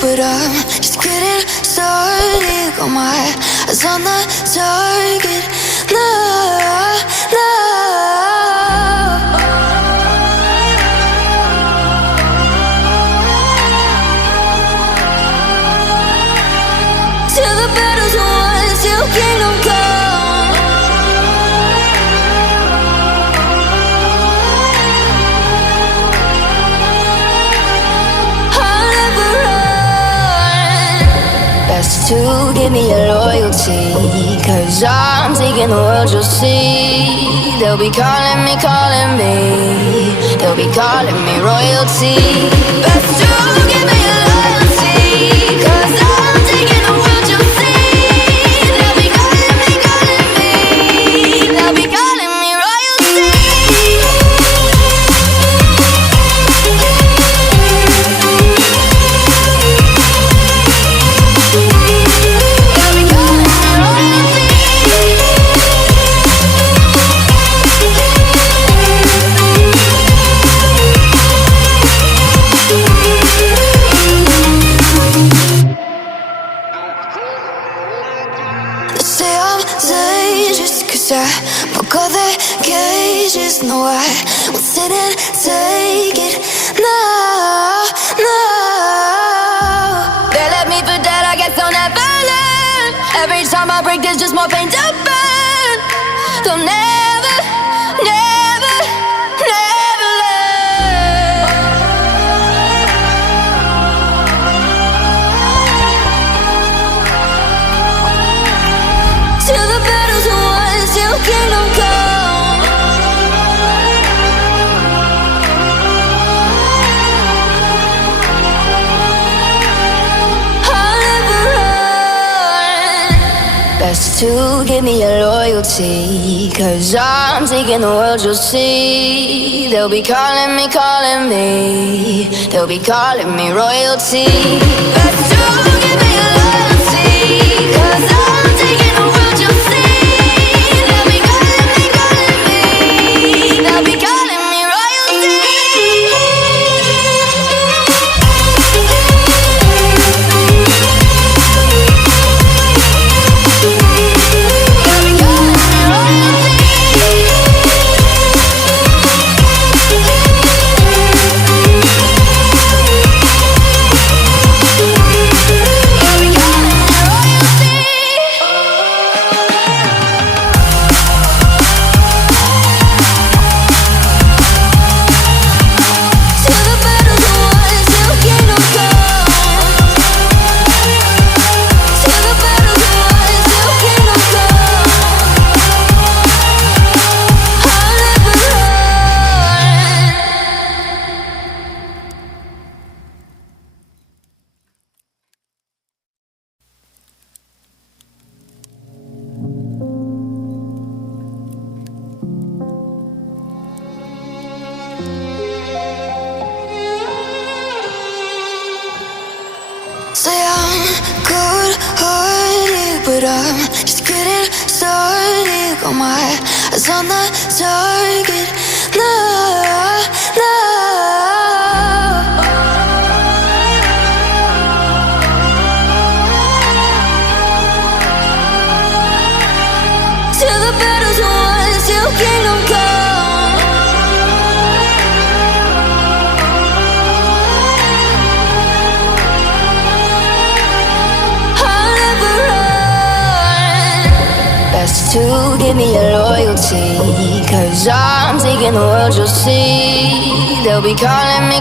but I'm just getting started. Got my eyes on the target. No, no. Till the battle's won, till kingdom come. I'll never run. Best to give me your loyalty, 'cause I'm taking the world, you'll see. They'll be calling me, they'll be calling me royalty. Best to give me your loyalty, 'cause I'm taking the world, you'll see. They'll be calling me, they'll be calling me royalty. They'll be calling me royalty. They say I'm dangerous 'cause I broke all their cages. No, I won't sit and take it. No, no. They left me for dead, I guess I'll never learn. Every time I break, there's just more pain to burn. They'll never, never, never learn. Till the battle's won, till kingdom come. I'll never run. Best to give me your loyalty, 'cause I'm taking the world, you'll see. They'll be calling me, they'll be calling me royalty. Best to give me your loyalty, 'cause I'm taking the world, you'll see. They'll be calling me, they'll be calling me royalty. They'll be calling me royalty. They'll be calling me royalty. Till the battle's won, till kingdom come. Till the battle's won, till kingdom come. I'll never run. Say I'm good-hearted, but I'm just getting started. Got my eyes on the target. No, no. Till the battle's won, till kingdom come. I'll never run. Best to give me your loyalty, 'cause I'm taking the world, you'll see. They'll be calling me,